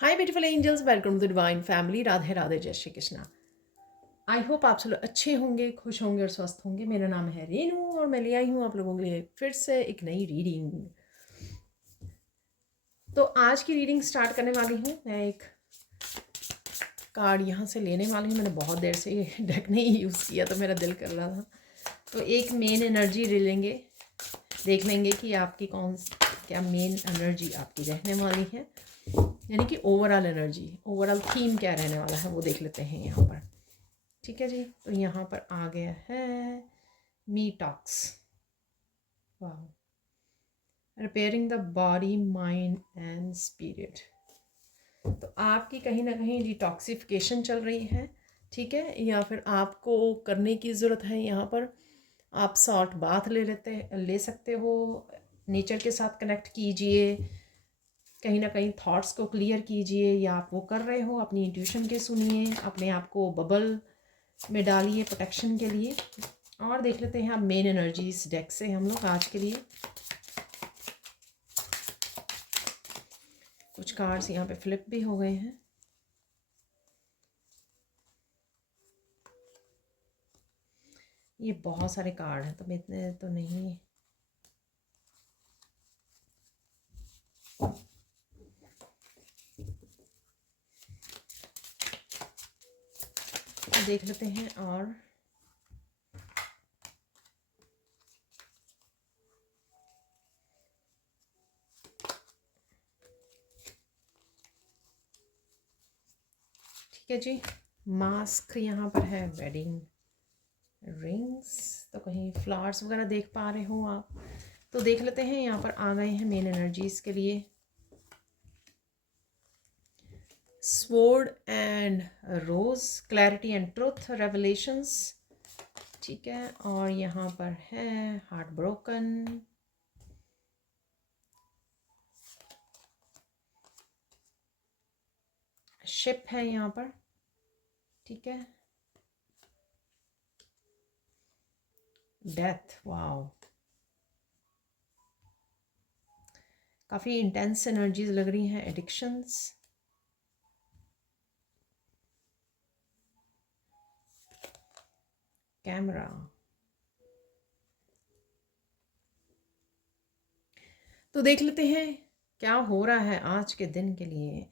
Hi beautiful angels, welcome to divine family. Radhe Radhe, जय Shri Krishna. I hope आप सब लोग अच्छे होंगे, खुश होंगे और स्वस्थ होंगे। मेरा नाम है रेनू और मैं ले आई हूँ आप लोगों के लिए फिर से एक नई रीडिंग। तो आज की रीडिंग स्टार्ट करने वाली हूँ। मैं एक कार्ड यहाँ से लेने वाली हूँ। मैंने बहुत देर से ये डेक नहीं यूज़ किया तो मेरा दिल कर रहा था। तो एक मेन एनर्जी ले लेंगे, देख लेंगे कि आपकी क्या मेन एनर्जी आपकी रहने वाली है, यानी कि ओवरऑल एनर्जी, ओवरऑल थीम क्या रहने वाला है वो देख लेते हैं यहाँ पर। ठीक है जी। तो यहाँ पर आ गया है मी टॉक्स। वाह, repairing the body mind and spirit. तो आपकी कहीं ना कहीं डिटॉक्सिफिकेशन चल रही है, ठीक है, या फिर आपको करने की ज़रूरत है। यहाँ पर आप सॉल्ट बाथ ले सकते हो। नेचर के साथ कनेक्ट कीजिए, कहीं ना कहीं थॉट्स को क्लियर कीजिए, या आप वो कर रहे हो अपनी इंट्यूशन के सुनिए, अपने आप को बबल में डालिए प्रोटेक्शन के लिए। और देख लेते हैं अब मेन एनर्जी इस डेक से हम लोग आज के लिए। कुछ कार्ड्स यहाँ पे फ्लिप भी हो गए हैं। ये बहुत सारे कार्ड हैं तो मैं इतने तो नहीं। देख लेते हैं। और ठीक है जी। मास्क यहाँ पर है, वेडिंग रिंग्स, तो कहीं फ्लावर्स वगैरह देख पा रहे हो आप। तो देख लेते हैं, यहाँ पर आ गए हैं मेन एनर्जीज के लिए। Sword and rose, clarity and truth, revelations, ठीक है। और यहाँ पर है हार्ट ब्रोकन, शिप है यहाँ पर, ठीक है। डेथ, वाओ, काफ़ी इंटेंस एनर्जीज लग रही हैं। Addictions, camera. तो देख लेते हैं क्या हो रहा है आज के दिन के लिए।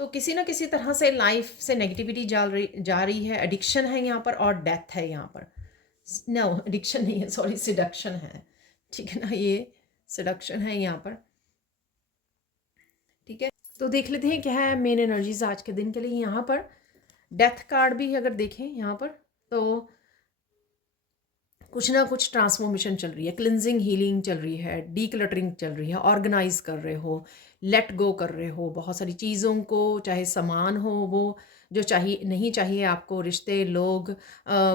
तो किसी ना किसी तरह से लाइफ से नेगेटिविटी जा रही है। एडिक्शन है यहाँ पर और डेथ है यहाँ पर। नो, एडिक्शन नहीं है, सॉरी, सिडक्शन है, ठीक है ना। ये सिडक्शन है यहाँ पर, ठीक है। तो देख लेते हैं क्या है मेन एनर्जीज आज के दिन के लिए। यहाँ पर डेथ कार्ड भी अगर देखें यहाँ पर, तो कुछ ना कुछ ट्रांसफॉर्मेशन चल रही है, क्लिनजिंग हीलिंग चल रही है, डीक्लटरिंग चल रही है, ऑर्गेनाइज कर रहे हो, लेट गो कर रहे हो बहुत सारी चीज़ों को, चाहे सामान हो वो जो चाहिए नहीं चाहिए आपको, रिश्ते, लोग,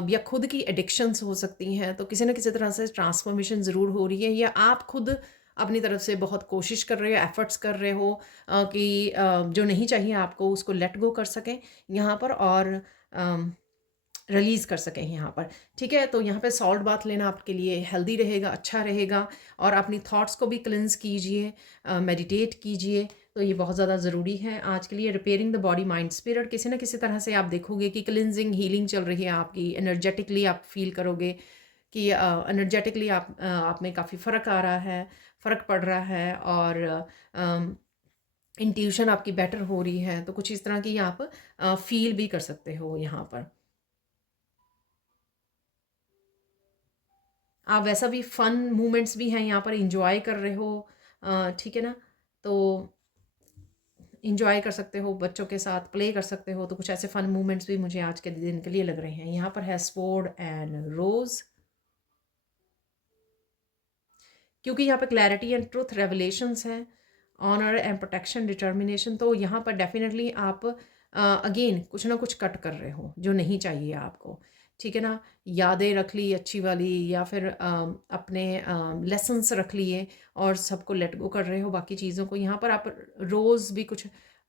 या खुद की एडिक्शंस हो सकती हैं। तो किसी न किसी तरह से ट्रांसफॉर्मेशन ज़रूर हो रही है, या आप खुद अपनी तरफ से बहुत कोशिश कर रहे हो, एफर्ट्स कर रहे हो कि जो नहीं चाहिए आपको उसको लेट गो कर सकें यहाँ पर, और रिलीज़ कर सकें यहाँ पर, ठीक है। तो यहाँ पे सॉल्ट बाथ लेना आपके लिए हेल्दी रहेगा, अच्छा रहेगा। और अपनी थॉट्स को भी क्लिनस कीजिए, मेडिटेट कीजिए। तो ये बहुत ज़्यादा ज़रूरी है आज के लिए। Repairing the body mind spirit, किसी ना किसी तरह से आप देखोगे कि क्लिनजिंग हीलिंग चल रही है आपकी। एनर्जेटिकली आप फील करोगे कि एनर्जेटिकली आप में काफ़ी फ़र्क आ रहा है, फ़र्क पड़ रहा है, और इंट्यूशन आपकी बेटर हो रही है। तो कुछ इस तरह की आप फील भी कर सकते हो यहाँ पर। आप वैसा भी फन मोमेंट्स भी हैं यहाँ पर, इंजॉय कर रहे हो, ठीक है ना। तो इंजॉय कर सकते हो, बच्चों के साथ प्ले कर सकते हो। तो कुछ ऐसे फन मोमेंट्स भी मुझे आज के दिन के लिए लग रहे हैं। यहाँ पर है स्वॉर्ड एंड रोज, क्योंकि यहाँ पे क्लैरिटी एंड ट्रुथ, रेवलेशंस हैं, ऑनर एंड प्रोटेक्शन, डिटर्मिनेशन। तो यहाँ पर डेफिनेटली आप अगेन कुछ ना कुछ कट कर रहे हो जो नहीं चाहिए आपको, ठीक है ना। यादें रख ली अच्छी वाली, या फिर अपने लेसन्स रख लिए और सबको लेट गो कर रहे हो बाकी चीज़ों को। यहाँ पर आप रोज़ भी कुछ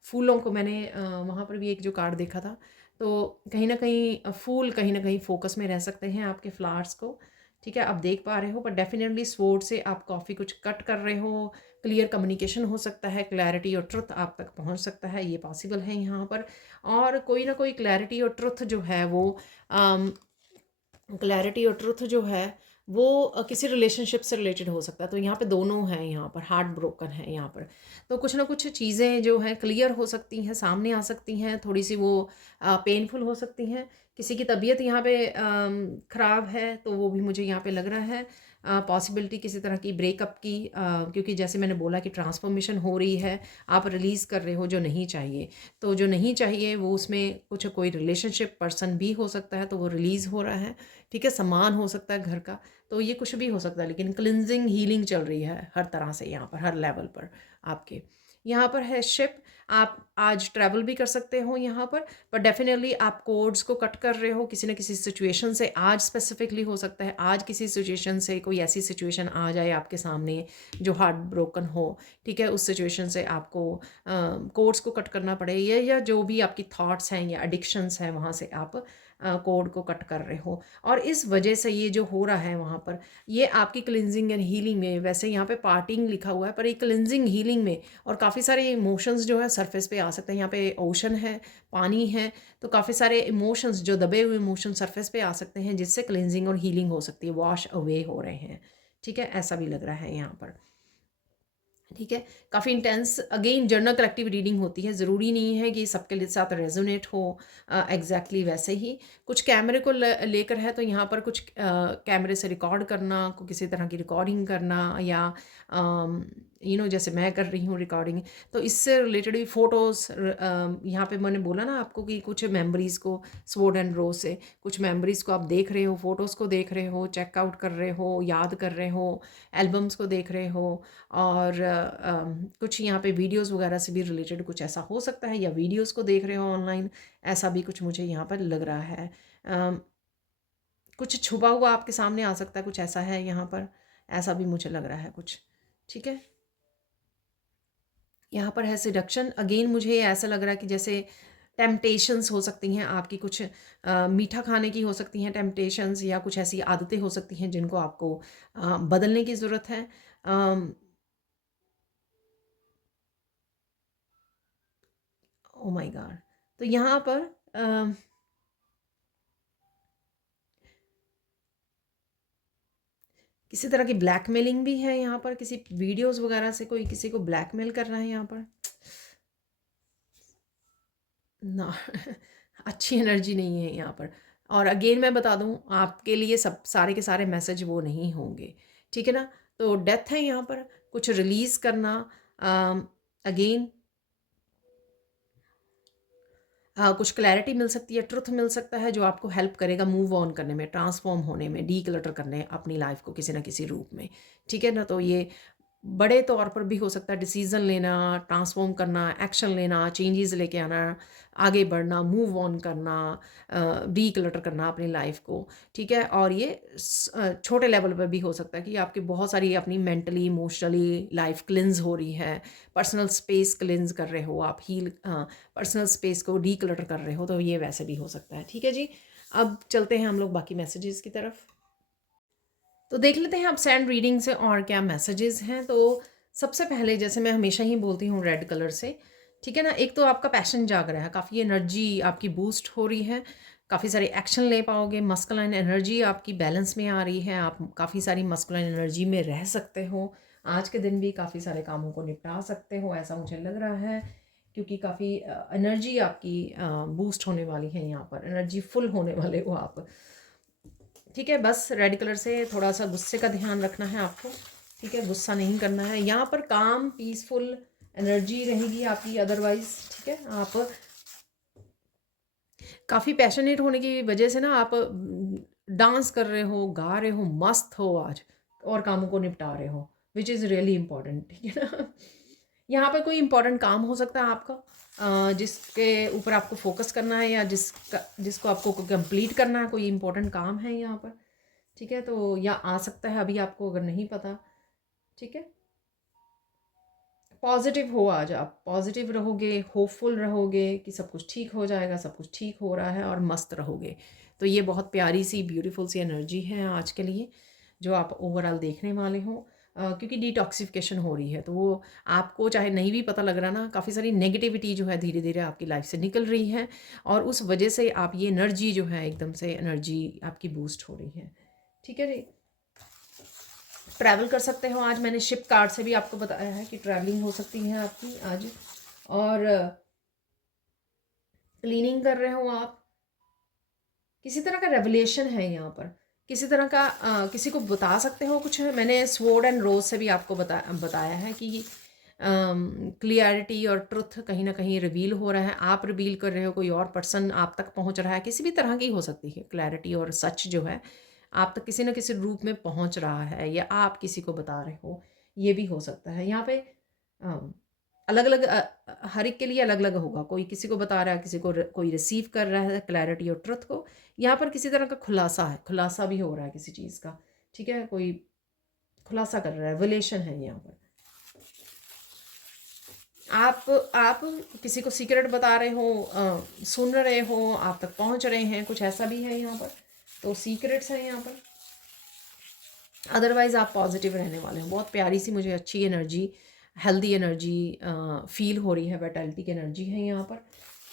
फूलों को, मैंने वहाँ पर भी एक जो कार्ड देखा था, तो कहीं ना कहीं फूल कहीं ना कहीं फोकस में रह सकते हैं आपके फ्लावर्स को, ठीक है, आप देख पा रहे हो, पर डेफिनेटली स्वॉर्ड से आप काफ़ी कुछ कट कर रहे हो। क्लियर कम्युनिकेशन हो सकता है, क्लैरिटी और ट्रुथ आप तक पहुंच सकता है, ये पॉसिबल है यहाँ पर। और कोई ना कोई क्लैरिटी और ट्रुथ जो है वो क्लैरिटी और ट्रुथ जो है वो किसी रिलेशनशिप से रिलेटेड हो सकता है। तो यहाँ पे दोनों हैं, यहाँ पर हार्ट ब्रोकन है यहाँ पर। तो कुछ ना कुछ चीज़ें जो हैं क्लियर हो सकती हैं, सामने आ सकती हैं, थोड़ी सी वो पेनफुल हो सकती हैं। किसी की तबीयत यहाँ पे ख़राब है तो वो भी मुझे यहाँ पे लग रहा है। पॉसिबिलिटी किसी तरह की ब्रेकअप की, क्योंकि जैसे मैंने बोला कि ट्रांसफॉर्मेशन हो रही है, आप रिलीज़ कर रहे हो जो नहीं चाहिए। तो जो नहीं चाहिए वो उसमें कुछ कोई रिलेशनशिप पर्सन भी हो सकता है, तो वो रिलीज़ हो रहा है। ठीक है, सामान हो सकता है घर का, तो ये कुछ भी हो सकता है, लेकिन क्लिनजिंग हीलिंग चल रही है हर तरह से यहाँ पर, हर लेवल पर आपके। यहाँ पर है शिप, आप आज ट्रैवल भी कर सकते हो यहाँ पर डेफिनेटली आप कोड्स को कट कर रहे हो किसी न किसी सिचुएशन से। आज स्पेसिफिकली हो सकता है, आज किसी सिचुएशन से कोई ऐसी सिचुएशन आ जाए आपके सामने जो हार्ट ब्रोकन हो। ठीक है, उस सिचुएशन से आपको कोड्स को कट करना पड़े, या जो भी आपकी थॉट्स हैं या एडिक्शंस हैं वहाँ से आप कोड को कट कर रहे हो। और इस वजह से ये जो हो रहा है वहाँ पर, ये आपकी क्लिनजिंग एंड हीलिंग में, वैसे यहाँ पे पार्टिंग लिखा हुआ है पर ये क्लिनजिंग हीलिंग में, और काफ़ी सारे इमोशंस जो है सरफेस पे आ सकते हैं। यहाँ पे ओशन है, पानी है, तो काफ़ी सारे इमोशंस, जो दबे हुए इमोशन सरफेस पे आ सकते हैं, जिससे क्लिनजिंग और हीलिंग हो सकती है, वॉश अवे हो रहे हैं। ठीक है, ऐसा भी लग रहा है यहाँ पर। ठीक है, काफ़ी intense again journal collective reading होती है, ज़रूरी नहीं है कि सबके साथ रेजोनेट हो एग्जैक्टली वैसे ही। कुछ कैमरे को लेकर है, तो यहाँ पर कुछ कैमरे से रिकॉर्ड करना, किसी तरह की रिकॉर्डिंग करना, या जैसे मैं कर रही हूँ रिकॉर्डिंग, तो इससे रिलेटेड भी फ़ोटोज़। यहाँ पे मैंने बोला ना आपको कि कुछ मेमोरीज़ को, स्वॉर्ड एंड रो से कुछ मेमोरीज़ को आप देख रहे हो, फ़ोटोज़ को देख रहे हो, चेकआउट कर रहे हो, याद कर रहे हो, एल्बम्स को देख रहे हो, और कुछ यहाँ पे वीडियोस वगैरह से भी रिलेटेड कुछ ऐसा हो सकता है, या वीडियोस को देख रहे हो ऑनलाइन, ऐसा भी कुछ मुझे यहाँ पर लग रहा है। कुछ छुपा हुआ आपके सामने आ सकता है, कुछ ऐसा है यहाँ पर, ऐसा भी मुझे लग रहा है कुछ। ठीक है, यहाँ पर है सिडक्शन, अगेन मुझे ऐसा लग रहा है कि जैसे टेम्पटेशंस हो सकती हैं आपकी, कुछ मीठा खाने की हो सकती हैं टेम्पटेशंस, या कुछ ऐसी आदतें हो सकती हैं जिनको आपको बदलने की ज़रूरत है। ओ माय गॉड, तो यहाँ पर किसी तरह की ब्लैकमेलिंग भी है यहाँ पर, किसी वीडियोस वगैरह से कोई किसी को ब्लैकमेल कर रहा है यहाँ पर ना। अच्छी एनर्जी नहीं है यहाँ पर। और अगेन मैं बता दूँ आपके लिए, सब सारे के सारे मैसेज वो नहीं होंगे। ठीक है ना, तो डेथ है यहाँ पर, कुछ रिलीज़ करना। अगेन कुछ क्लैरिटी मिल सकती है, ट्रुथ मिल सकता है, जो आपको हेल्प करेगा मूव ऑन करने में, ट्रांसफॉर्म होने में, डी क्लटर करने अपनी लाइफ को किसी ना किसी रूप में। ठीक है ना, तो ये बड़े तौर पर भी हो सकता है, डिसीज़न लेना, ट्रांसफॉर्म करना, एक्शन लेना, चेंजेस लेके आना, आगे बढ़ना, मूव ऑन करना, डी क्लटर करना अपनी लाइफ को। ठीक है, और ये छोटे लेवल पर भी हो सकता है कि आपकी बहुत सारी अपनी मेंटली इमोशनली लाइफ क्लिन्स हो रही है, पर्सनल स्पेस क्लिन्स कर रहे हो आप, हील पर्सनल स्पेस को डी क्लटर कर रहे हो, तो ये वैसे भी हो सकता है। ठीक है जी, अब चलते हैं हम लोग बाकी मैसेजेस की तरफ। तो देख लेते हैं आप सैंड रीडिंग से और क्या मैसेजेस हैं। तो सबसे पहले, जैसे मैं हमेशा ही बोलती हूँ, रेड कलर से, ठीक है ना, एक तो आपका पैशन जाग रहा है, काफ़ी एनर्जी आपकी बूस्ट हो रही है, काफ़ी सारे एक्शन ले पाओगे, मस्कुलाइन एनर्जी आपकी बैलेंस में आ रही है, आप काफ़ी सारी मस्कुलाइन एनर्जी में रह सकते हो, आज के दिन भी काफ़ी सारे कामों को निपटा सकते हो, ऐसा मुझे लग रहा है, क्योंकि काफ़ी एनर्जी आपकी बूस्ट होने वाली है, यहाँ पर एनर्जी फुल होने वाले हो आप। ठीक है, बस रेड कलर से थोड़ा सा गुस्से का ध्यान रखना है आपको। ठीक है, गुस्सा नहीं करना है यहाँ पर, काम पीसफुल एनर्जी रहेगी आपकी अदरवाइज। ठीक है, आप काफ़ी पैशनेट होने की वजह से ना, आप डांस कर रहे हो, गा रहे हो, मस्त हो आज, और कामों को निपटा रहे हो, विच इज़ रियली इम्पॉर्टेंट। ठीक है ना, यहाँ पर कोई इम्पोर्टेंट काम हो सकता है आपका, जिसके ऊपर आपको फोकस करना है, या जिसको आपको कंप्लीट करना है, कोई इम्पोर्टेंट काम है यहाँ पर। ठीक है, तो या आ सकता है अभी आपको, अगर नहीं पता। ठीक है, पॉजिटिव हो, आज आप पॉजिटिव रहोगे, होपफुल रहोगे कि सब कुछ ठीक हो जाएगा, सब कुछ ठीक हो रहा है, और मस्त रहोगे। तो ये बहुत प्यारी सी ब्यूटीफुल सी एनर्जी है आज के लिए। जो आप ओवरऑल देखने वाले हो, क्योंकि डिटॉक्सिफिकेशन हो रही है, तो वो आपको चाहे नहीं भी पता लग रहा ना, काफ़ी सारी नेगेटिविटी जो है धीरे धीरे आपकी लाइफ से निकल रही है, और उस वजह से आप ये एनर्जी जो है एकदम से एनर्जी आपकी बूस्ट हो रही है। ठीक है जी। ट्रैवल कर सकते हो आज, मैंने शिप कार्ड से भी आपको बताया है कि ट्रैवलिंग हो सकती है आपकी आज। और क्लीनिंग कर रहे हो आप, किसी तरह का रेवलेशन है यहाँ पर, किसी तरह का किसी को बता सकते हो कुछ। मैंने स्वॉर्ड एंड रोज से भी आपको बताया है कि क्लियरिटी और ट्रुथ कहीं ना कहीं रिवील हो रहा है, आप रिवील कर रहे हो, कोई और पर्सन आप तक पहुँच रहा है, किसी भी तरह की हो सकती है क्लैरिटी और सच जो है आप तक किसी न किसी रूप में पहुँच रहा है, या आप किसी को बता रहे हो, ये भी हो सकता है। यहाँ पे अलग अलग हर एक के लिए अलग अलग होगा, कोई किसी को बता रहा है, किसी को कोई रिसीव कर रहा है क्लैरिटी और ट्रुथ को। यहाँ पर किसी तरह का खुलासा है, खुलासा भी हो रहा है किसी चीज़ का। ठीक है, कोई खुलासा कर रहा है, रिलेशन है यहाँ पर। आप किसी को सीक्रेट बता रहे हो, सुन रहे हो, आप तक पहुँच रहे हैं, कुछ ऐसा भी है यहाँ पर। तो सीक्रेट्स हैं यहाँ पर। अदरवाइज़ आप पॉजिटिव रहने वाले हो। बहुत प्यारी सी मुझे अच्छी एनर्जी, हेल्दी एनर्जी फील हो रही है, वाइटैलिटी की एनर्जी है यहाँ पर।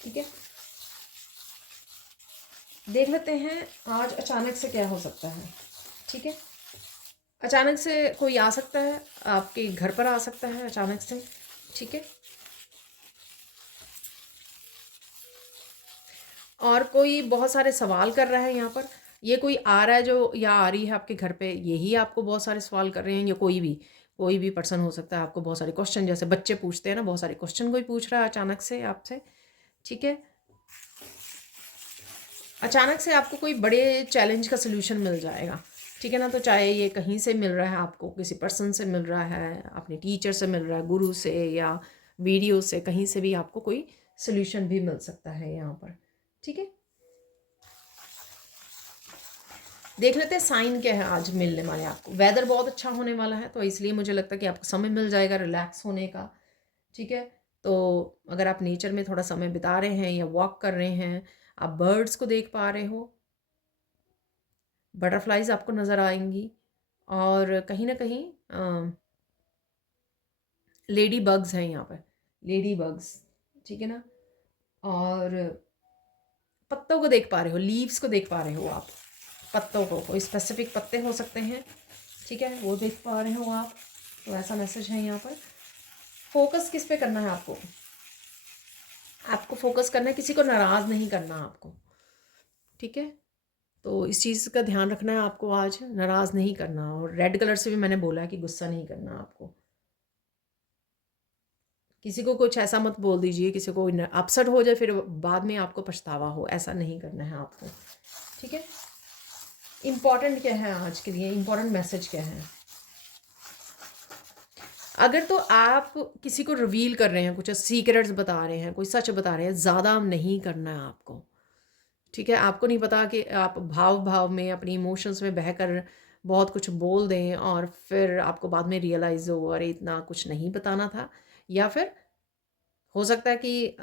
ठीक है, देख लेते हैं आज अचानक से क्या हो सकता है। ठीक है, अचानक से कोई आ सकता है, आपके घर पर आ सकता है अचानक से। ठीक है, और कोई बहुत सारे सवाल कर रहा है यहाँ पर। ये कोई आ रहा है जो, या आ रही है आपके घर पे, यही आपको बहुत सारे सवाल कर रहे हैं, या कोई भी पर्सन हो सकता है आपको बहुत सारे क्वेश्चन, जैसे बच्चे पूछते हैं ना, बहुत सारे क्वेश्चन कोई पूछ रहा है अचानक से आपसे। ठीक है, अचानक से आपको कोई बड़े चैलेंज का सलूशन मिल जाएगा। ठीक है ना, तो चाहे ये कहीं से मिल रहा है आपको, किसी पर्सन से मिल रहा है, अपने टीचर से मिल रहा है, गुरु से या वीडियो से, कहीं से भी आपको कोई सलूशन भी मिल सकता है यहाँ पर। ठीक है, देख लेते हैं साइन क्या है आज मिलने वाले आपको। वेदर बहुत अच्छा होने वाला है, तो इसलिए मुझे लगता है कि आपको समय मिल जाएगा रिलैक्स होने का। ठीक है, तो अगर आप नेचर में थोड़ा समय बिता रहे हैं या वॉक कर रहे हैं, आप बर्ड्स को देख पा रहे हो, बटरफ्लाइज आपको नज़र आएंगी, और कहीं ना कहीं लेडी बग्स हैं यहाँ पर, लेडी बग्स। ठीक है ना, और पत्तों को देख पा रहे हो, लीव्स को देख पा रहे हो आप, पत्तों को, कोई स्पेसिफिक पत्ते हो सकते हैं। ठीक है, वो देख पा रहे हो आप, तो ऐसा मैसेज है यहाँ पर। फोकस किस पे करना है आपको, आपको फोकस करना है, किसी को नाराज़ नहीं करना आपको। ठीक है, तो इस चीज़ का ध्यान रखना है आपको, आज नाराज़ नहीं करना। और रेड कलर से भी मैंने बोला है कि गुस्सा नहीं करना आपको, किसी को कुछ ऐसा मत बोल दीजिए, किसी को अपसेट हो जाए फिर बाद में आपको पछतावा हो, ऐसा नहीं करना है आपको। ठीक है, इम्पॉर्टेंट क्या है आज के लिए, इम्पॉर्टेंट मैसेज क्या है। अगर तो आप किसी को रिवील कर रहे हैं, कुछ सीक्रेट्स बता रहे हैं, कोई सच बता रहे हैं, ज़्यादा नहीं करना है आपको। ठीक है, आपको नहीं पता कि आप भाव भाव में, अपनी इमोशंस में बहकर बहुत कुछ बोल दें, और फिर आपको बाद में रियलाइज़ हो अरे इतना कुछ नहीं बताना था, या फिर हो सकता है कि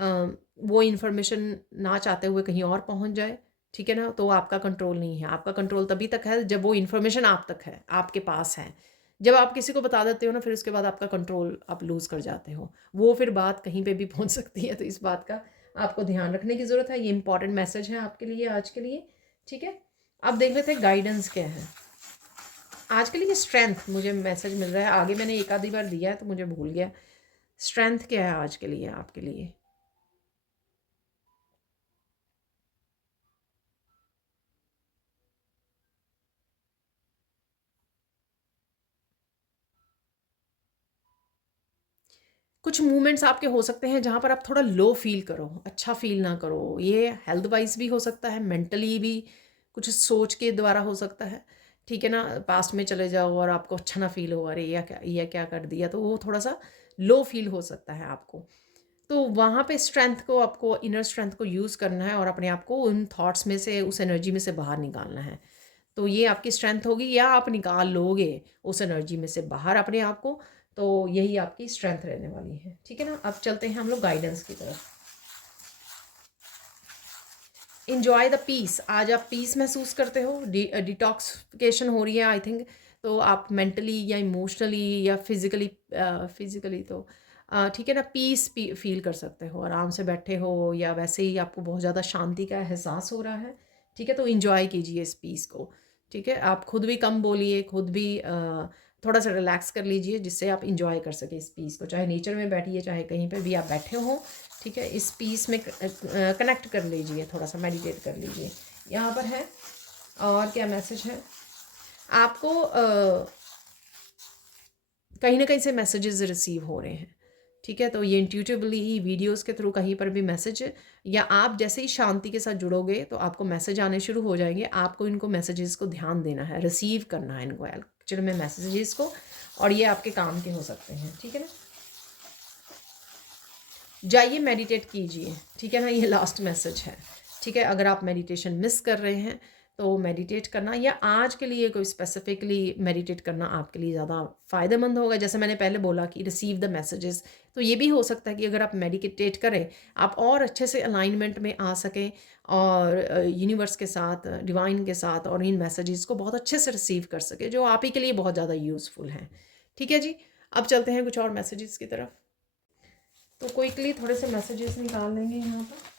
वो इन्फॉर्मेशन ना चाहते हुए कहीं और पहुंच जाए। ठीक है ना, तो आपका कंट्रोल नहीं है। आपका कंट्रोल तभी तक है जब वो इन्फॉर्मेशन आप तक है, आपके पास है। जब आप किसी को बता देते हो ना, फिर उसके बाद आपका कंट्रोल आप लूज़ कर जाते हो, वो फिर बात कहीं पे भी पहुंच सकती है। तो इस बात का आपको ध्यान रखने की ज़रूरत है। ये इंपॉर्टेंट मैसेज है आपके लिए आज के लिए। ठीक है, अब देख लेते हैं गाइडेंस क्या है आज के लिए। स्ट्रेंथ मुझे मैसेज मिल रहा है, आगे मैंने एक आधी बार दिया है तो मुझे भूल गया। स्ट्रेंथ क्या है आज के लिए आपके लिए। कुछ मूवमेंट्स आपके हो सकते हैं जहाँ पर आप थोड़ा लो फील करो, अच्छा फील ना करो। ये हेल्थ वाइज भी हो सकता है, मेंटली भी कुछ सोच के द्वारा हो सकता है। ठीक है ना, पास्ट में चले जाओ और आपको अच्छा ना फील हो, अरे यह क्या कर दिया, तो वो थोड़ा सा लो फील हो सकता है आपको। तो वहाँ पे स्ट्रेंथ को, आपको इनर स्ट्रेंथ को यूज़ करना है और अपने आप को उन थॉट्स में से, उस एनर्जी में से बाहर निकालना है। तो ये आपकी स्ट्रेंथ होगी, या आप निकाल लोगे उस एनर्जी में से बाहर अपने आप को, तो यही आपकी स्ट्रेंथ रहने वाली है। ठीक है ना, अब चलते हैं हम लोग गाइडेंस की तरफ। Enjoy the peace. आज आप पीस महसूस करते हो, डिटॉक्सिफिकेशन हो रही है आई थिंक। तो आप मेंटली या इमोशनली या फिज़िकली तो ठीक है ना, पीस फील कर सकते हो, आराम से बैठे हो या वैसे ही आपको बहुत ज़्यादा शांति का एहसास हो रहा है, ठीक है, तो एंजॉय कीजिए इस पीस को, ठीक है। आप खुद भी कम बोलिए, खुद भी थोड़ा सा रिलैक्स कर लीजिए, जिससे आप इंजॉय कर सकें इस पीस को, चाहे नेचर में बैठिए चाहे कहीं पे भी आप बैठे हो, ठीक है। इस पीस में कनेक्ट कर लीजिए, थोड़ा सा मेडिटेट कर लीजिए। यहाँ पर है और क्या मैसेज है आपको, कहीं ना कहीं से मैसेजेस रिसीव हो रहे हैं, ठीक है। तो ये इंट्यूटिवली वीडियोस के थ्रू कहीं पर भी मैसेज, या आप जैसे ही शांति के साथ जुड़ोगे तो आपको मैसेज आने शुरू हो जाएंगे। आपको इनको मैसेजेस को ध्यान देना है, रिसीव करना है इनको एक्चुअली में मैसेजेस को, और ये आपके काम के हो सकते हैं, ठीक है ना। जाइए मेडिटेट कीजिए, ठीक है ना, ये लास्ट मैसेज है, ठीक है। अगर आप मेडिटेशन मिस कर रहे हैं तो मेडिटेट करना, या आज के लिए कोई स्पेसिफिकली मेडिटेट करना आपके लिए ज़्यादा फ़ायदेमंद होगा। जैसे मैंने पहले बोला कि रिसीव द मैसेजेस, तो ये भी हो सकता है कि अगर आप मेडिटेट करें आप और अच्छे से अलाइनमेंट में आ सकें और यूनिवर्स के साथ, डिवाइन के साथ, और इन मैसेजेस को बहुत अच्छे से रिसीव कर सके, जो आप ही के लिए बहुत ज़्यादा यूज़फुल हैं, ठीक है जी। अब चलते हैं कुछ और मैसेजेस की तरफ। तो क्विकली थोड़े से मैसेजेस निकाल लेंगे यहाँ पर।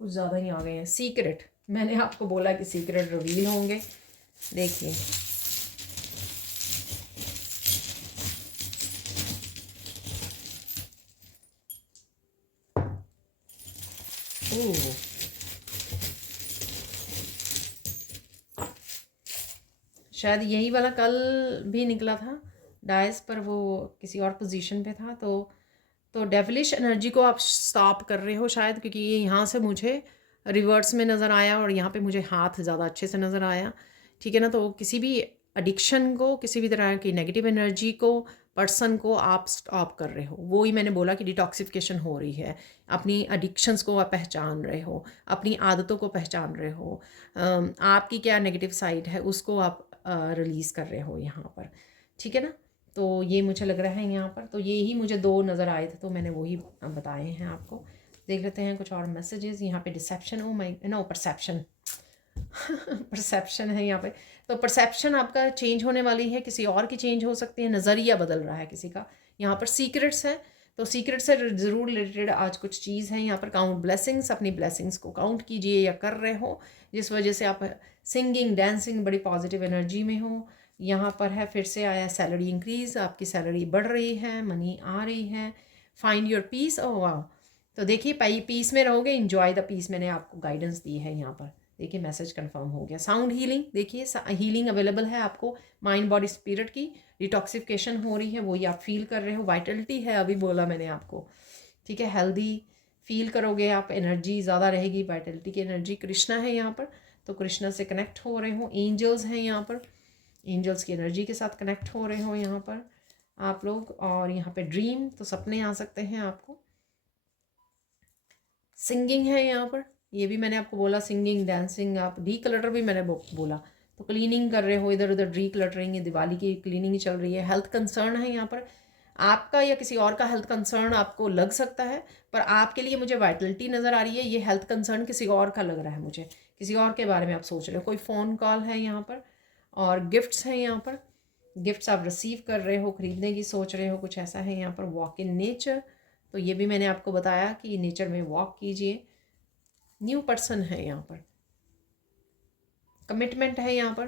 कुछ ज़्यादा ही आ गए हैं। सीक्रेट, मैंने आपको बोला कि सीक्रेट रिवील होंगे, देखिए ओह, शायद यही वाला कल भी निकला था डायस पर, वो किसी और पोजीशन पे था। तो डेविलिश एनर्जी को आप स्टॉप कर रहे हो शायद, क्योंकि ये यहाँ से मुझे रिवर्स में नज़र आया और यहाँ पे मुझे हाथ ज़्यादा अच्छे से नज़र आया, ठीक है ना। तो किसी भी एडिक्शन को, किसी भी तरह की नेगेटिव एनर्जी को, पर्सन को आप स्टॉप कर रहे हो। वो ही मैंने बोला कि डिटॉक्सिफिकेशन हो रही है, अपनी एडिक्शंस को आप पहचान रहे हो, अपनी आदतों को पहचान रहे हो, आपकी क्या नेगेटिव साइड है उसको आप रिलीज़ कर रहे हो यहाँ पर, ठीक है ना। तो ये मुझे लग रहा है यहाँ पर, तो ये ही मुझे 2 नज़र आए थे, तो मैंने वही बताए हैं आपको। देख लेते हैं कुछ और मैसेजेस। यहाँ पे deception, oh my no, perception perception है यहाँ पे। तो परसेप्शन आपका चेंज होने वाली है, किसी और की चेंज हो सकती है, नज़रिया बदल रहा है किसी का। यहाँ पर सीक्रेट्स है, तो सीक्रेट से ज़रूर रिलेटेड आज कुछ चीज़ है यहाँ पर। काउंट ब्लेसिंग्स, अपनी ब्लेसिंग्स को काउंट कीजिए या कर रहे हो, जिस वजह से आप सिंगिंग, डांसिंग, बड़ी पॉजिटिव एनर्जी में हो। यहाँ पर है, फिर से आया सैलरी इंक्रीज़, आपकी सैलरी बढ़ रही है, मनी आ रही है। फाइंड योर पीस, ओ वाह। तो देखिए पीस में रहोगे, इंजॉय द पीस, मैंने आपको गाइडेंस दी है यहाँ पर। देखिए मैसेज कंफर्म हो गया। साउंड हीलिंग, देखिए हीलिंग अवेलेबल है आपको, माइंड बॉडी स्पिरिट की डिटॉक्सिफिकेशन हो रही है, वही आप फील कर रहे हो। वाइटलिटी है, अभी बोला मैंने आपको, ठीक है। हेल्दी फील करोगे आप, एनर्जी ज़्यादा रहेगी, वाइटलिटी की एनर्जी। कृष्णा है यहाँ पर, तो कृष्णा से कनेक्ट हो रहे हो। एंजल्स हैं यहाँ पर, एंजल्स की एनर्जी के साथ कनेक्ट हो रहे हो यहाँ पर आप लोग। और यहाँ पे ड्रीम, तो सपने आ सकते हैं आपको। सिंगिंग है यहाँ पर, ये भी मैंने आपको बोला, सिंगिंग, डांसिंग। आप डी क्लटर भी मैंने बोला, तो क्लीनिंग कर रहे हो, इधर उधर डी क्लटरिंग, ये दिवाली की क्लीनिंग चल रही है। हेल्थ कंसर्न है यहाँ पर, आपका या किसी और का हेल्थ कंसर्न आपको लग सकता है, पर आपके लिए मुझे वाइटलिटी नज़र आ रही है। ये हेल्थ कंसर्न किसी और का लग रहा है मुझे, किसी और के बारे में आप सोच रहे हो। कोई फ़ोन कॉल है यहाँ पर, और गिफ्ट्स हैं यहाँ पर, गिफ्ट्स आप रिसीव कर रहे हो, ख़रीदने की सोच रहे हो, कुछ ऐसा है यहाँ पर। वॉक इन नेचर, तो ये भी मैंने आपको बताया कि नेचर में वॉक कीजिए। न्यू पर्सन है यहाँ पर। कमिटमेंट है यहाँ पर,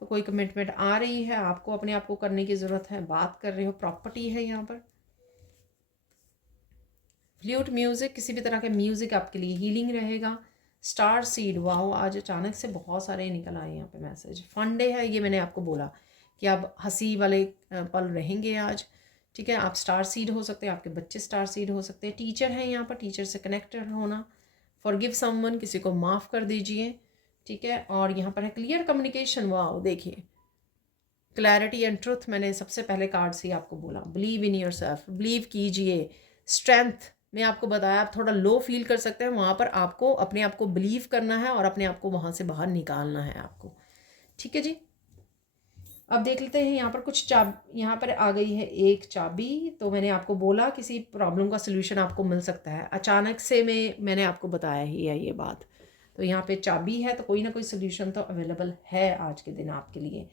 तो कोई कमिटमेंट आ रही है, आपको अपने आप को करने की ज़रूरत है, बात कर रहे हो। प्रॉपर्टी है यहाँ पर। फ्लूट म्यूज़िक, किसी भी तरह के म्यूज़िक आपके लिए हीलिंग रहेगा। स्टार सीड, वाह, आज अचानक से बहुत सारे निकल आए यहाँ पे मैसेज। फन डे है, ये मैंने आपको बोला कि आप हंसी वाले पल रहेंगे आज, ठीक है। आप स्टार सीड हो सकते हैं, आपके बच्चे स्टार सीड हो सकते हैं। टीचर है यहाँ पर, टीचर से कनेक्टेड होना। फॉरगिव समवन, किसी को माफ़ कर दीजिए, ठीक है। और यहाँ पर है क्लियर कम्युनिकेशन, वाह, देखिए क्लैरिटी एंड ट्रुथ, मैंने सबसे पहले कार्ड से ही आपको बोला। Believe in your self, believe कीजिए। स्ट्रेंथ में आपको बताया, आप थोड़ा लो फील कर सकते हैं, वहाँ पर आपको अपने आप को बिलीव करना है और अपने आप को वहाँ से बाहर निकालना है आपको, ठीक है जी। अब देख लेते हैं यहाँ पर कुछ यहाँ पर आ गई है एक चाबी। तो मैंने आपको बोला किसी प्रॉब्लम का सलूशन आपको मिल सकता है, अचानक से मैंने आपको बताया ही है ये बात। तो यहाँ पे चाबी है, तो कोई ना कोई सलूशन तो अवेलेबल है आज के दिन आपके लिए।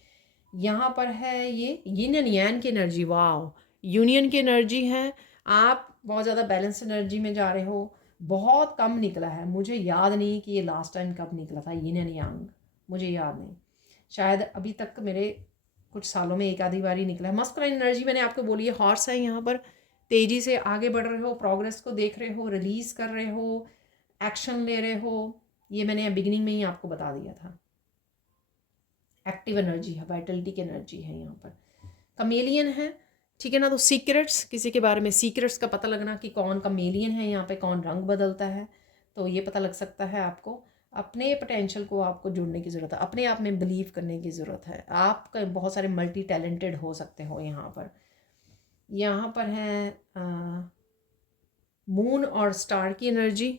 यहाँ पर है ये यिन एंड यांग की एनर्जी, वाह, यूनियन की एनर्जी है। आप बहुत ज़्यादा बैलेंस एनर्जी में जा रहे हो। बहुत कम निकला है, मुझे याद नहीं कि ये लास्ट टाइम कब निकला था यिन एंड यांग, मुझे याद नहीं। शायद अभी तक मेरे कुछ सालों में एक आधी बार ही निकला है। मस्कुलाइन एनर्जी मैंने आपको बोली है, हॉर्स है यहाँ पर। तेज़ी से आगे बढ़ रहे हो, प्रोग्रेस को देख रहे हो, रिलीज़ कर रहे हो, एक्शन ले रहे हो। ये मैंने बिगिनिंग में ही आपको बता दिया था। एक्टिव एनर्जी है, वाइटलिटी की एनर्जी है यहाँ पर। कमेलियन है, ठीक है ना। तो सीक्रेट्स, किसी के बारे में सीक्रेट्स का पता लगना कि कौन कमेलियन है यहाँ पे, कौन रंग बदलता है, तो ये पता लग सकता है आपको। अपने पोटेंशियल को आपको जुड़ने की ज़रूरत है, अपने आप में बिलीव करने की ज़रूरत है। आप बहुत सारे मल्टी टैलेंटेड हो सकते हो यहाँ पर। यहाँ पर है मून और स्टार की एनर्जी।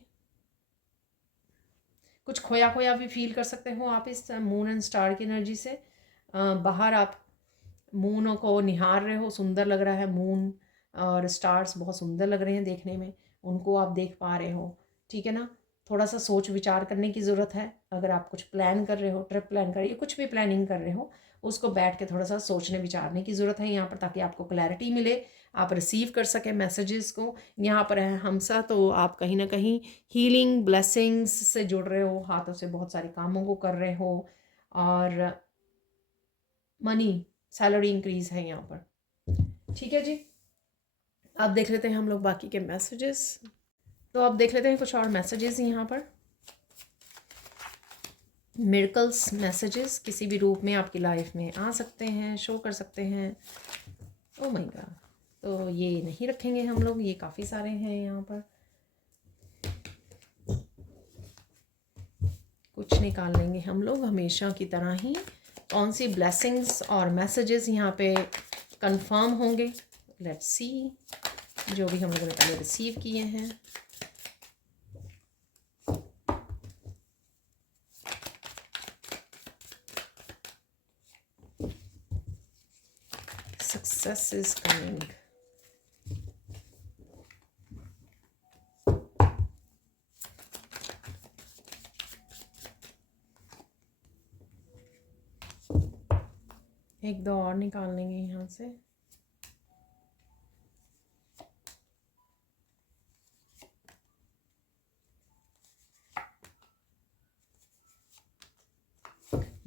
कुछ खोया खोया भी फील कर सकते हो आप इस मून एंड स्टार की एनर्जी से। बाहर आप मून को निहार रहे हो, सुंदर लग रहा है मून, और स्टार्स बहुत सुंदर लग रहे हैं देखने में, उनको आप देख पा रहे हो, ठीक है ना। थोड़ा सा सोच विचार करने की ज़रूरत है। अगर आप कुछ प्लान कर रहे हो, ट्रिप प्लान कर रहे हो, कुछ भी प्लानिंग कर रहे हो, उसको बैठ के थोड़ा सा सोचने विचारने की ज़रूरत है यहाँ पर, ताकि आपको क्लैरिटी मिले, आप रिसीव कर सकें मैसेजेस को। यहाँ पर है हमसा, तो आप कहीं ना कहीं हीलिंग ब्लेसिंग्स से जुड़ रहे हो, हाथों से बहुत सारे कामों को कर रहे हो, और मनी सैलरी इंक्रीज है यहाँ पर, ठीक है जी। अब देख लेते हैं हम लोग बाकी के मैसेजेस। तो अब देख लेते हैं कुछ और मैसेजेस यहाँ पर। मिरेकल्स मैसेजेस किसी भी रूप में आपकी लाइफ में आ सकते हैं, शो कर सकते हैं। ओ माय गॉड, तो ये नहीं रखेंगे हम लोग, ये काफ़ी सारे हैं यहाँ पर। कुछ निकाल लेंगे हम लोग हमेशा की तरह ही। कौन सी ब्लेसिंग्स और मैसेजेस यहाँ पे कंफर्म होंगे, लेट्स सी। जो भी हम लोगों ने पहले रिसीव किए हैं। Success is coming. एक दो और निकाल लेंगे यहाँ से।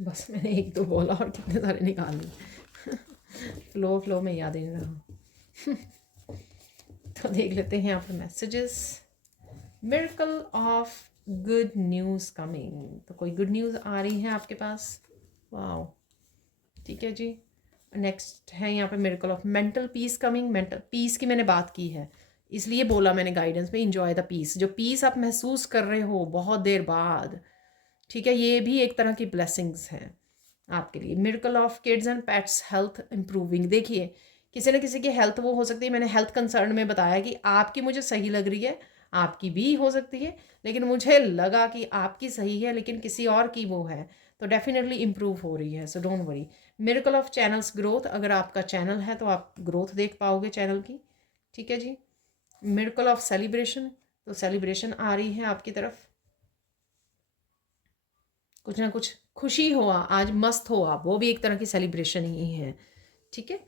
बस मैंने एक दो बोला और कितने सारे निकाल लिए। फ्लो में याद ही नहीं रहा। तो देख लेते हैं यहाँ पर messages. Miracle of good news coming, तो कोई गुड न्यूज़ आ रही है आपके पास, वाओ, ठीक है जी। नेक्स्ट है यहाँ पे miracle of mental peace coming. Mental peace की मैंने बात की है, इसलिए बोला मैंने गाइडेंस में, इंजॉय द पीस। जो पीस आप महसूस कर रहे हो बहुत देर बाद, ठीक है, ये भी एक तरह की ब्लेसिंग्स हैं आपके लिए। Miracle of kids and pets health improving. देखिए, किसी न किसी की हेल्थ वो हो सकती है, मैंने हेल्थ कंसर्न में बताया कि आपकी मुझे सही लग रही है, आपकी भी हो सकती है, लेकिन मुझे लगा कि आपकी सही है लेकिन किसी और की वो है, तो डेफिनेटली इम्प्रूव हो रही है, so don't worry. Miracle of channels growth, अगर आपका चैनल है तो आप ग्रोथ देख पाओगे चैनल की, ठीक है जी। मिरेकल ऑफ सेलिब्रेशन, तो सेलिब्रेशन आ रही है आपकी तरफ, कुछ ना कुछ खुशी हो, आज मस्त हो आप, वो भी एक तरह की सेलिब्रेशन ही है, ठीक है।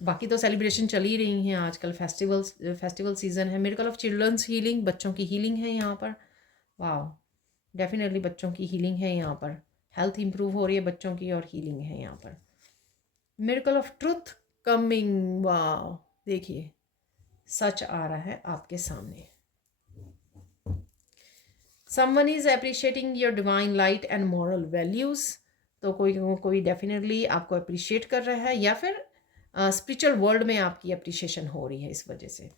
बाकी तो सेलिब्रेशन चल ही रही हैं आजकल, फेस्टिवल सीजन है। मिरेकल ऑफ चिल्ड्रंस हीलिंग, बच्चों की हीलिंग है यहाँ पर, वाह, डेफिनेटली बच्चों की हीलिंग है यहाँ पर, हेल्थ इंप्रूव हो रही है बच्चों की, और हीलिंग है यहाँ पर। मिरेकल ऑफ ट्रुथ कमिंग, वाह, देखिए सच आ रहा है आपके सामने। Someone is appreciating your divine light and moral values, तो कोई डेफिनेटली आपको अप्रिशिएट कर रहा है, या फिर स्पिरिचुअल वर्ल्ड में आपकी अप्रिशिएशन हो रही है। इस वजह से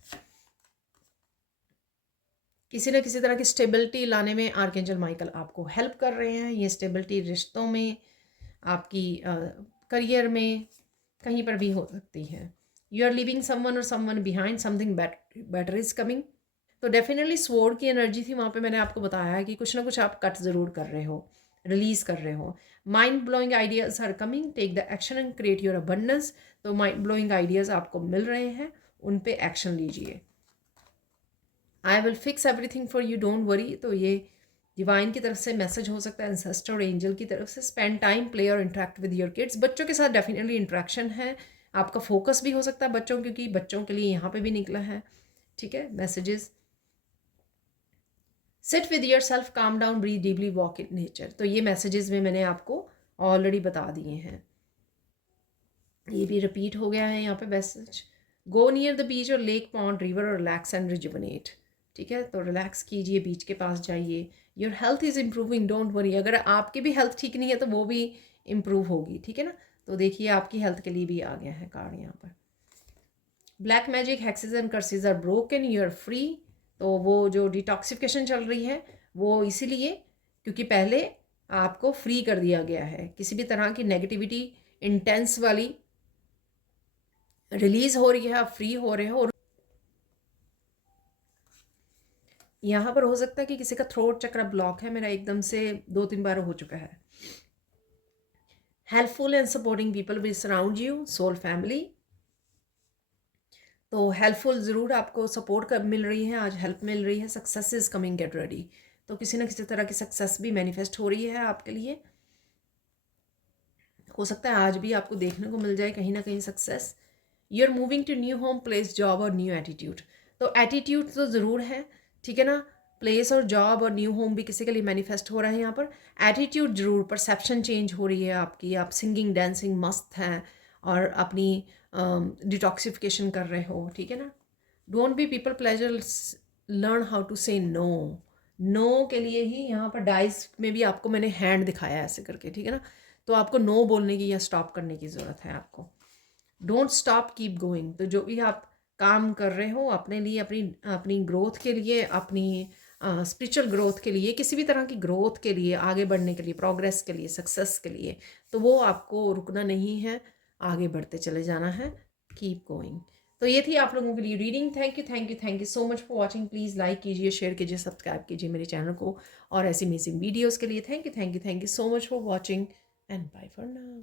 किसी न किसी तरह की स्टेबिलिटी लाने में आर्कएंजल माइकल आपको हेल्प कर रहे हैं। ये स्टेबिलिटी रिश्तों में, आपकी करियर में, कहीं पर भी हो सकती है। यू आर लिविंग समवन और someone behind, something better is coming. तो डेफिनेटली स्वॉर्ड की एनर्जी थी वहाँ पे, मैंने आपको बताया है कि कुछ ना कुछ आप कट ज़रूर कर रहे हो, रिलीज़ कर रहे हो। Mind blowing ideas are coming, take the action and create your abundance. तो माइंड ब्लोइंग आइडियाज़ आपको मिल रहे हैं, उन पे एक्शन लीजिए। I will fix everything for you, don't worry. तो ये डिवाइन की तरफ से मैसेज हो सकता है, एंसेस्टर और एंजल की तरफ से। स्पेंड टाइम, प्ले और इंटरेक्ट विद योर किड्स। बच्चों के साथ डेफिनेटली इंटरेक्शन है, आपका फोकस भी हो सकता है बच्चों, क्योंकि बच्चों के लिए यहाँ पे भी निकला है, ठीक है, messages. Sit with yourself, calm down, breathe deeply, walk in nature. तो ये मैसेजेस में मैंने आपको ऑलरेडी बता दिए हैं, ये भी रिपीट हो गया है यहाँ पे message. Go near the beach और लेक, पॉन्ड, रिवर और रिलैक्स एंड रिजुवनेट। ठीक है, तो रिलैक्स कीजिए, बीच के पास जाइए। Your health is improving, don't worry. अगर आपकी भी हेल्थ ठीक नहीं है तो वो भी इम्प्रूव होगी, ठीक है ना। तो देखिए आपकी हेल्थ के लिए भी आ गया है कार्ड यहाँ पर। Black magic, hexes and curses are broken, you are free. तो वो जो डिटॉक्सिफिकेशन चल रही है वो इसीलिए क्योंकि पहले आपको फ्री कर दिया गया है, किसी भी तरह की नेगेटिविटी इंटेंस वाली रिलीज हो रही है, आप फ्री हो रहे हो। और यहाँ पर हो सकता है कि किसी का थ्रोट चक्र ब्लॉक है, मेरा एकदम से 2-3 बार हो चुका है। Helpful and supporting people will surround you, soul family. तो हेल्पफुल ज़रूर आपको सपोर्ट कर मिल रही है, आज हेल्प मिल रही है। Success is coming, get ready. तो किसी ना किसी तरह की सक्सेस भी मैनिफेस्ट हो रही है आपके लिए। हो सकता है आज भी आपको देखने को मिल जाए कहीं ना कहीं success. You are moving to new home, place, job और न्यू एटीट्यूड। तो एटीट्यूड तो ज़रूर है, ठीक है ना। प्लेस और जॉब और न्यू होम भी किसी के लिए मैनिफेस्ट हो रहा है यहाँ पर। एटीट्यूड ज़रूर, परसेप्शन चेंज हो रही है आपकी, आप सिंगिंग डांसिंग मस्त हैं और अपनी डिटॉक्सिफिकेशन कर रहे हो, ठीक है ना। Don't be people pleaser, learn how to say no. No के लिए ही यहाँ पर डाइस में भी आपको मैंने हैंड दिखाया ऐसे करके, ठीक है ना। तो आपको नो बोलने की या स्टॉप करने की ज़रूरत है आपको। Don't stop, keep going. तो जो भी आप काम कर रहे हो अपने लिए, अपनी अपनी ग्रोथ के लिए, अपनी स्पिरिचुअल ग्रोथ के लिए, किसी भी तरह की ग्रोथ के लिए, आगे बढ़ने के लिए, प्रोग्रेस के लिए, सक्सेस के लिए, तो वो आपको रुकना नहीं है, आगे बढ़ते चले जाना है। Keep going. तो ये थी आप लोगों के लिए reading. Thank you, thank you, thank you so much for watching. Please like कीजिए, शेयर कीजिए, सब्सक्राइब कीजिए मेरे चैनल को और ऐसी अमेजिंग वीडियोज़ के लिए। Thank you, thank you, thank you so much for watching and bye for now.